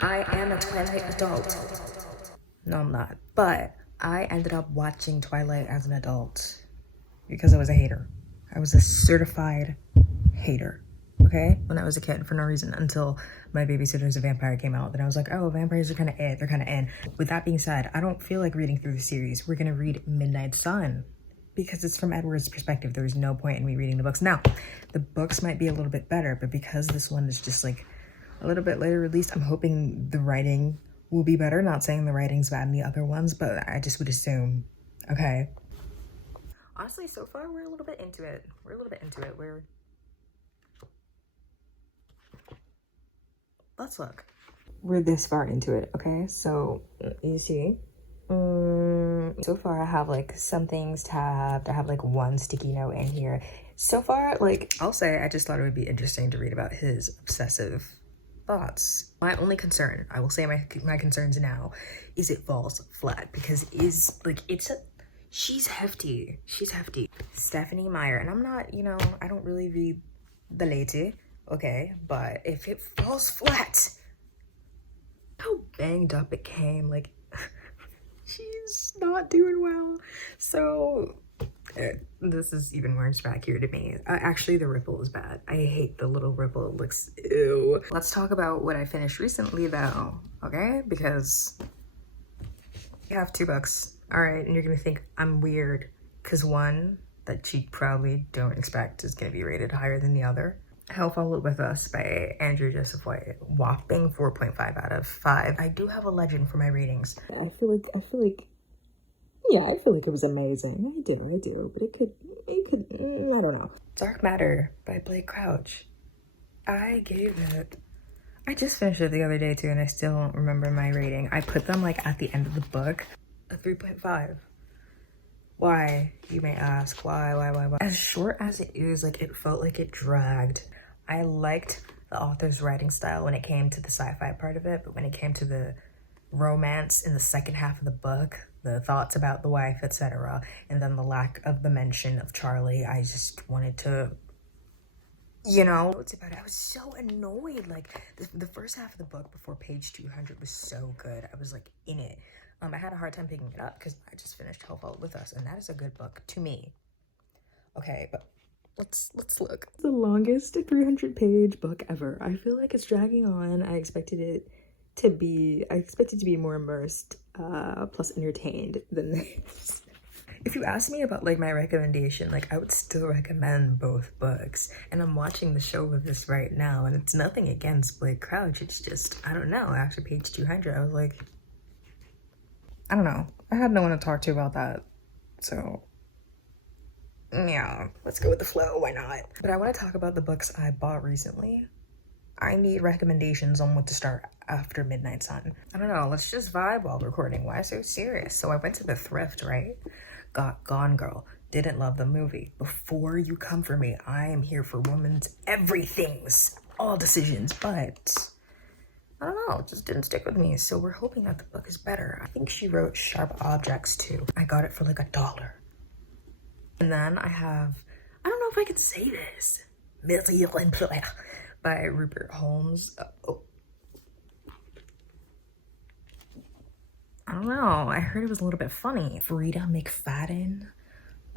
I am a Twilight adult. No, I'm not. But I ended up watching Twilight as an adult because I was a hater. I was a certified hater, okay? When I was a kid for no reason until My Babysitter's a Vampire came out. Then I was like, oh, vampires are kind of it. They're kind of in. With that being said, I don't feel like reading through the series. We're going to read Midnight Sun because it's from Edward's perspective. There's no point in me reading the books. Now, the books might be a little bit better, but because this one is just like a little bit later released, I'm hoping the writing will be better. Not saying the writing's bad in the other ones, but I just would assume, okay? Honestly, so far, we're a little bit into it. Let's look. We're this far into it, okay? So, you see, so far I have like some things tabbed. I have like one sticky note in here. So far, like, I'll say I just thought it would be interesting to read about his obsessive thoughts. My only concern, I will say my concerns now, is it falls flat because she's hefty. Stephanie Meyer, and I'm not, I don't really read the lady, okay? But if it falls flat, how banged up it came, like, she's not doing well. So this is even more spectacular to me. Actually, the ripple is bad. I hate the little ripple. It looks ew. Let's talk about what I finished recently though, okay? Because I have 2 books. All right, and you're gonna think I'm weird because one that you probably don't expect is gonna be rated higher than the other. Hell Followed With Us by Andrew Joseph White. Whopping 4.5 out of 5. I do have a legend for my ratings. I feel like it was amazing. I do, but it could, I don't know. Dark Matter by Blake Crouch. I just finished it the other day too, and I still don't remember my rating. I put them like at the end of the book, a 3.5. Why, you may ask, why? As short as it is, like, it felt like it dragged. I liked the author's writing style when it came to the sci-fi part of it, but when it came to the romance in the second half of the book, the thoughts about the wife, etc., and then the lack of the mention of Charlie, I just wanted to, it's about it. I was so annoyed. Like, the first half of the book before page 200 was so good. I was like in it. I had a hard time picking it up because I just finished Hell Followed With Us, and that is a good book to me. Okay, but let's look. It's the longest 300-page book ever. I feel like it's dragging on. I expected to be more immersed, plus entertained than this. If you ask me about like my recommendation, like I would still recommend both books. And I'm watching the show of this right now, and it's nothing against Blake Crouch. It's just, I don't know, after page 200, I was like, I don't know. I had no one to talk to about that. So yeah, let's go with the flow, why not? But I want to talk about the books I bought recently. I need recommendations on what to start after Midnight Sun. I don't know, let's just vibe while recording. Why so serious? So I went to the thrift, right? Got Gone Girl. Didn't love the movie. Before You Come For Me, I am here for women's everythings, all decisions, but I don't know, it just didn't stick with me. So we're hoping that the book is better. I think she wrote Sharp Objects too. I got it for like $1. And then I have, I don't know if I could say this, Million Employer by Rupert Holmes. I don't know, I heard it was a little bit funny. Frida McFadden,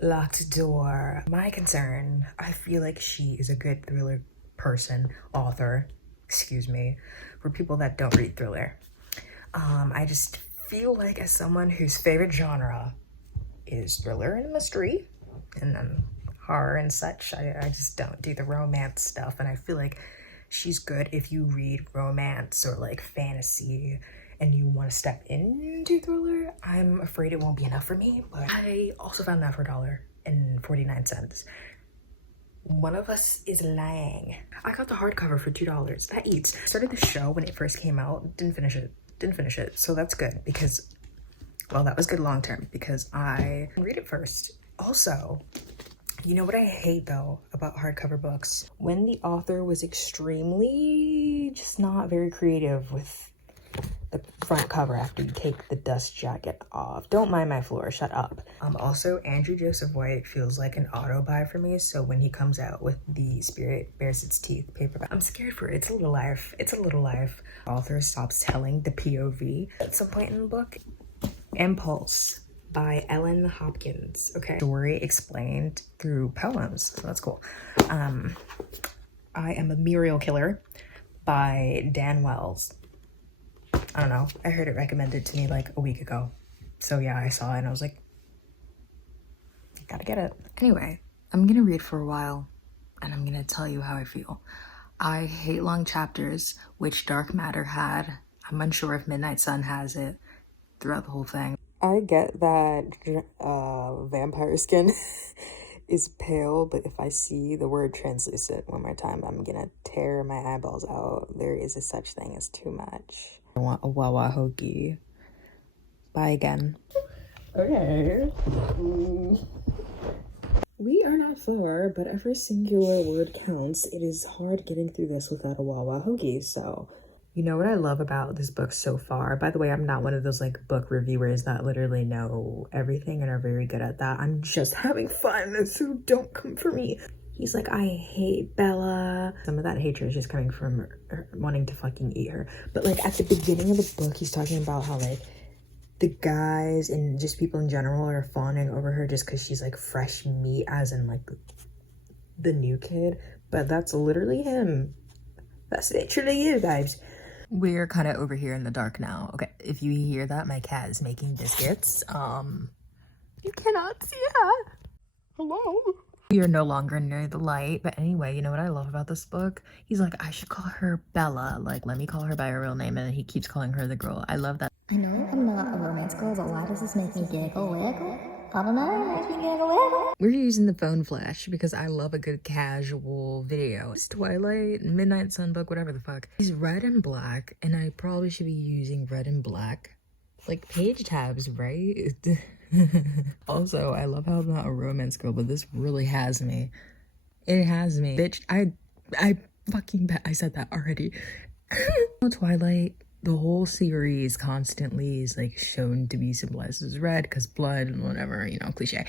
Locked Door. My concern, I feel like she is a good thriller author, excuse me, for people that don't read thriller. I just feel like as someone whose favorite genre is thriller and mystery, and then horror and such, I just don't do the romance stuff, and I feel like she's good if you read romance or like fantasy and you want to step into thriller. I'm afraid it won't be enough for me, but I also found that for $1.49. One of us is lying. I got the hardcover for $2. That eats. I started the show when it first came out. Didn't finish it. So that's good because, well, that was good long term because I read it first. Also, you know what I hate though about hardcover books? When the author was extremely just not very creative with the front cover after you take the dust jacket off. Don't mind my floor, shut up. Also, Andrew Joseph White feels like an auto buy for me, so when he comes out with the Spirit Bares Its Teeth paperback, I'm scared for it. It's a little life. It's a little life. Author stops telling the POV at some point in the book. Impulse by Ellen Hopkins. Okay. Story explained through poems, so that's cool. I Am a Muriel Killer by Dan Wells. I don't know. I heard it recommended to me like a week ago. So yeah, I saw it and I was like, gotta get it. Anyway, I'm gonna read for a while and I'm gonna tell you how I feel. I hate long chapters, which Dark Matter had. I'm unsure if Midnight Sun has it throughout the whole thing. I get that vampire skin is pale, but if I see the word translucent one more time, I'm gonna tear my eyeballs out. There is a such thing as too much. I want a Wawa Hoagie. Bye again. Okay. We are not far, but every singular word counts. It is hard getting through this without a Wawa Hoagie, so. You know what I love about this book so far? By the way, I'm not one of those like book reviewers that literally know everything and are very good at that. I'm just having fun, so don't come for me. He's like, I hate Bella. Some of that hatred is just coming from her wanting to fucking eat her. But like at the beginning of the book, he's talking about how like the guys and just people in general are fawning over her just because she's like fresh meat, as in like the new kid. But that's literally him. That's literally you, guys. We're kind of over here in the dark now. Okay, if you hear that, my cat is making biscuits. You cannot see that. Hello? We are no longer near the light, but anyway, you know what I love about this book? He's like, I should call her Bella. Like, let me call her by her real name, and he keeps calling her the girl. I love that. I know I'm not a romance girl, but why does this make me giggle wiggle? I don't know, it makes me giggle wiggle. We're using the phone flash because I love a good casual video. It's Twilight, Midnight Sun book, whatever the fuck. He's red and black, and I probably should be using red and black. Like page tabs, right? Also, I love how I'm not a romance girl, but this really has me. It has me. Bitch, I fucking bet I said that already. Twilight, the whole series constantly is like shown to be symbolized as red because blood and whatever, you know, cliche.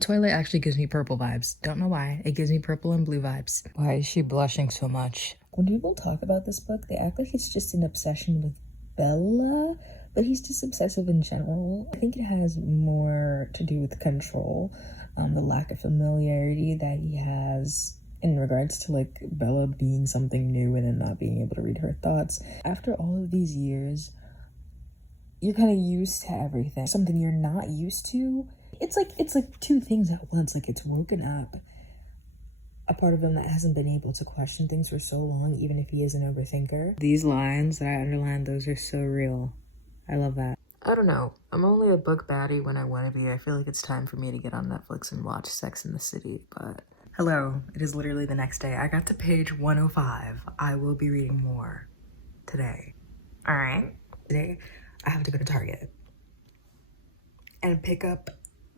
Twilight actually gives me purple vibes. Don't know why. It gives me purple and blue vibes. Why is she blushing so much? When people talk about this book, they act like it's just an obsession with Bella, but he's just obsessive in general. I think it has more to do with control, the lack of familiarity that he has in regards to like Bella being something new and then not being able to read her thoughts. After all of these years, you're kind of used to everything. Something you're not used to. It's like two things at once. Like it's woken up a part of him that hasn't been able to question things for so long, even if he is an overthinker. These lines that I underlined, those are so real. I love that. I don't know. I'm only a book baddie when I want to be. I feel like it's time for me to get on Netflix and watch Sex and the City, but... Hello, it is literally the next day. I got to page 105. I will be reading more today. All right. Today, I have to go to Target and pick up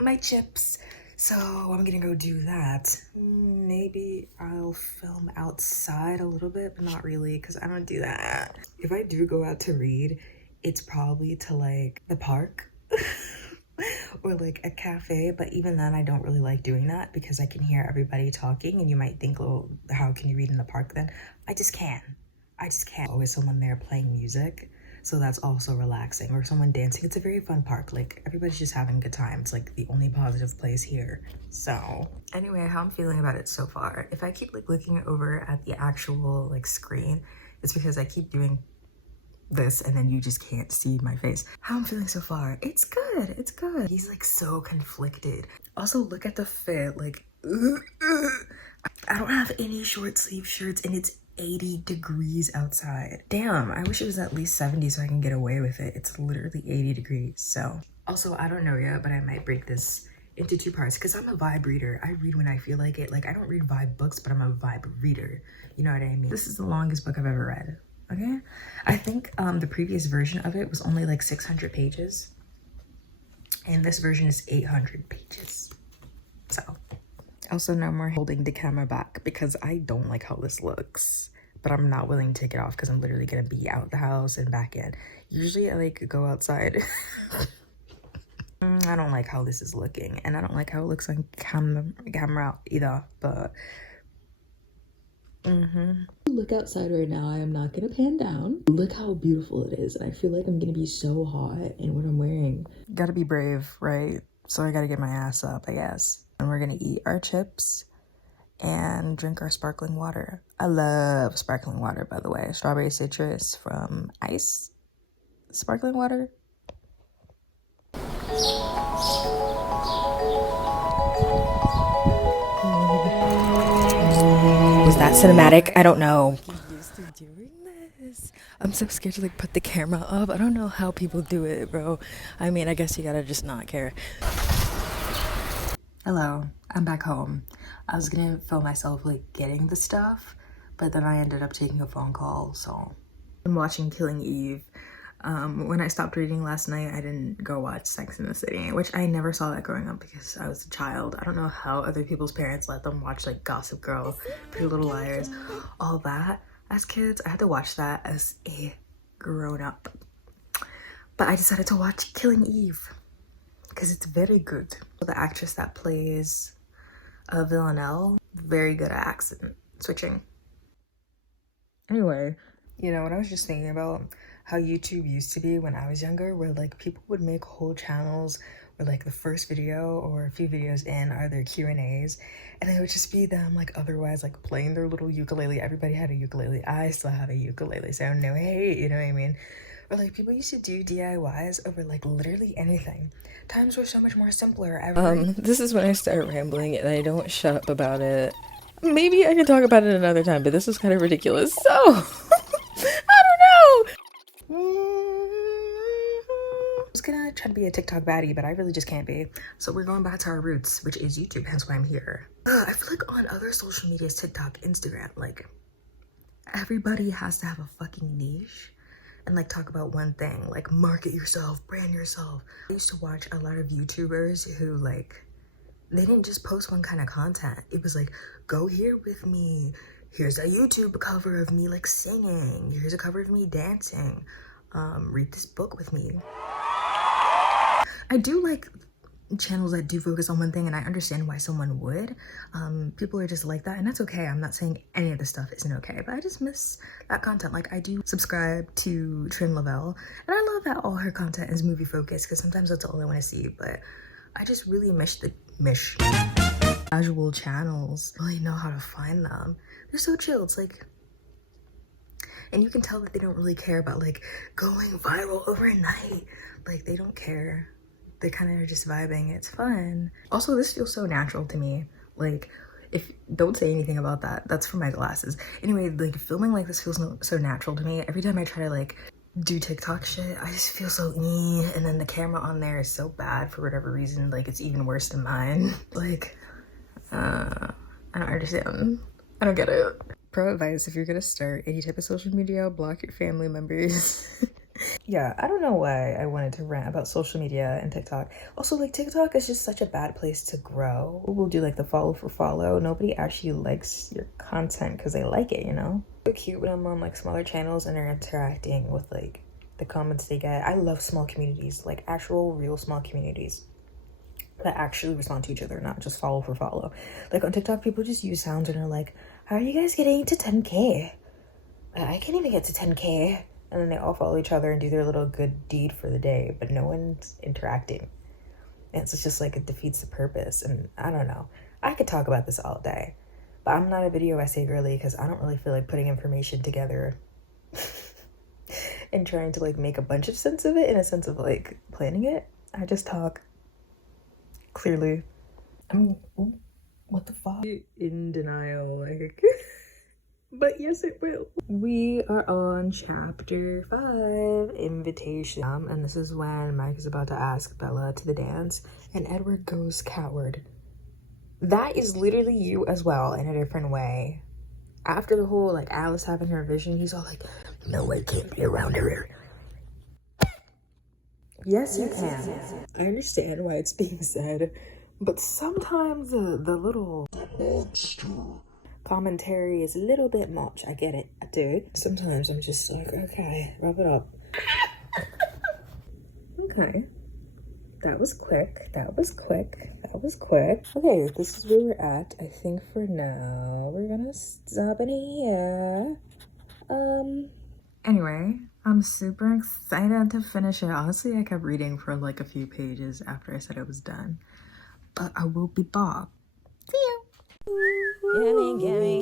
my chips. So I'm gonna go do that. Maybe I'll film outside a little bit, but not really, because I don't do that. If I do go out to read, it's probably to like the park or like a cafe, but even then I don't really like doing that because I can hear everybody talking and you might think, oh, how can you read in the park then? I just can't. Always someone there playing music, so that's also relaxing, or someone dancing. It's a very fun park. Like everybody's just having a good time. It's like the only positive place here. So anyway, how I'm feeling about it so far. If I keep like looking over at the actual like screen, it's because I keep doing this and then you just can't see my face. How I'm feeling so far, it's good, it's good. He's like so conflicted. Also, look at the fit, like I don't have any short sleeve shirts and it's 80 degrees outside. Damn, I wish it was at least 70 so I can get away with it. It's literally 80 degrees. So also, I don't know yet, but I might break this into two parts because I'm a vibe reader. I read when I feel like it. Like I don't read vibe books, but I'm a vibe reader. You know what I mean? This is the longest book I've ever read. Okay, I think the previous version of it was only like 600 pages and this version is 800 pages. So also no more holding the camera back because I don't like how this looks, but but I'm not willing to take it off because I'm literally gonna be out the house and back in. Usually I like go outside. I don't like how this is looking, and I don't like how it looks on camera either, but Look outside right now. I am not gonna pan down. Look how beautiful it is, and I feel like I'm gonna be so hot in what I'm wearing. Gotta be brave, right? So I gotta get my ass up, I guess. And we're gonna eat our chips and drink our sparkling water. I love sparkling water, by the way. Strawberry citrus from Ice sparkling water. Was that cinematic? I don't know. Used to doing this. I'm so scared to like put the camera up. I don't know how people do it, bro. I mean, I guess you gotta just not care. Hello, I'm back home. I was gonna film myself like getting the stuff, but then I ended up taking a phone call, so. I'm watching Killing Eve. When I stopped reading last night, I didn't go watch Sex and the City, which I never saw that growing up because I was a child. I don't know how other people's parents let them watch like Gossip Girl, Pretty Little Liars, all that as kids. I had to watch that as a grown-up. But I decided to watch Killing Eve because it's very good. The actress that plays Villanelle, very good at accent switching. Anyway, you know what I was just thinking about? How YouTube used to be when I was younger, where like people would make whole channels where like the first video or a few videos in are their Q&As, and it would just be them like otherwise like playing their little ukulele. Everybody had a ukulele. I still have a ukulele, so no hate, you know what I mean? Or like people used to do DIYs over like literally anything. Times were so much more simpler. This is when I start rambling and I don't shut up about it. Maybe I can talk about it another time, but this was kind of ridiculous. So I don't know. I was gonna try to be a TikTok baddie, but I really just can't be. So we're going back to our roots, which is YouTube, hence why I'm here. I feel like on other social medias, TikTok, Instagram, like everybody has to have a fucking niche and like talk about one thing, like market yourself, brand yourself. I used to watch a lot of YouTubers who like, they didn't just post one kind of content. It was like, go here with me. Here's a YouTube cover of me like singing. Here's a cover of me dancing. Read this book with me. I do like channels that do focus on one thing, and I understand why someone would. People are just like that, and that's okay. I'm not saying any of this stuff isn't okay, but I just miss that content. Like, I do subscribe to Trin Lavelle, and I love that all her content is movie focused, because sometimes that's all I want to see, but I just really miss the casual channels. I really know how to find them. They're so chill. It's like, and you can tell that they don't really care about like going viral overnight. Like, they don't care. They kind of are just vibing. It's fun. Also, this feels so natural to me. Like, if don't say anything about that. That's for my glasses. Anyway, like filming like this feels so natural to me. Every time I try to like do TikTok shit, I just feel so and then the camera on there is so bad for whatever reason. Like, it's even worse than mine. Like, I don't understand. I don't get it. Pro advice: if you're gonna start any type of social media, block your family members. Yeah, I don't know why I wanted to rant about social media and TikTok. Also, like, TikTok is just such a bad place to grow. We'll do like the follow for follow. Nobody actually likes your content because they like it, you know? It's so cute when I'm on like smaller channels and they're interacting with like the comments they get. I love small communities, like actual real small communities that actually respond to each other, not just follow for follow. Like on TikTok, people just use sounds and are like, how are you guys getting to 10K? I can't even get to 10K. And then they all follow each other and do their little good deed for the day, but no one's interacting. And it's just like, it defeats the purpose. And I don't know. I could talk about this all day, but I'm not a video essay girly because I don't really feel like putting information together and trying to like make a bunch of sense of it in a sense of like planning it. I just talk. Clearly. I mean, what the fuck? In denial, like. But yes, it will. We are on chapter 5, invitation. And this is when Mike is about to ask Bella to the dance, and Edward goes coward. That is literally you as well, in a different way. After the whole, like, Alice having her vision, he's all like, no, I can't be around her. Yes, you can. I understand why it's being said, but sometimes the commentary is a little bit much. I get it, I do. Sometimes I'm just like, okay, wrap it up. Okay. That was quick. That was quick. That was quick. Okay, this is where we're at. I think for now we're gonna stop it here. Anyway, I'm super excited to finish it. Honestly, I kept reading for like a few pages after I said it was done. But I will be back. See you. Gimme, gimme.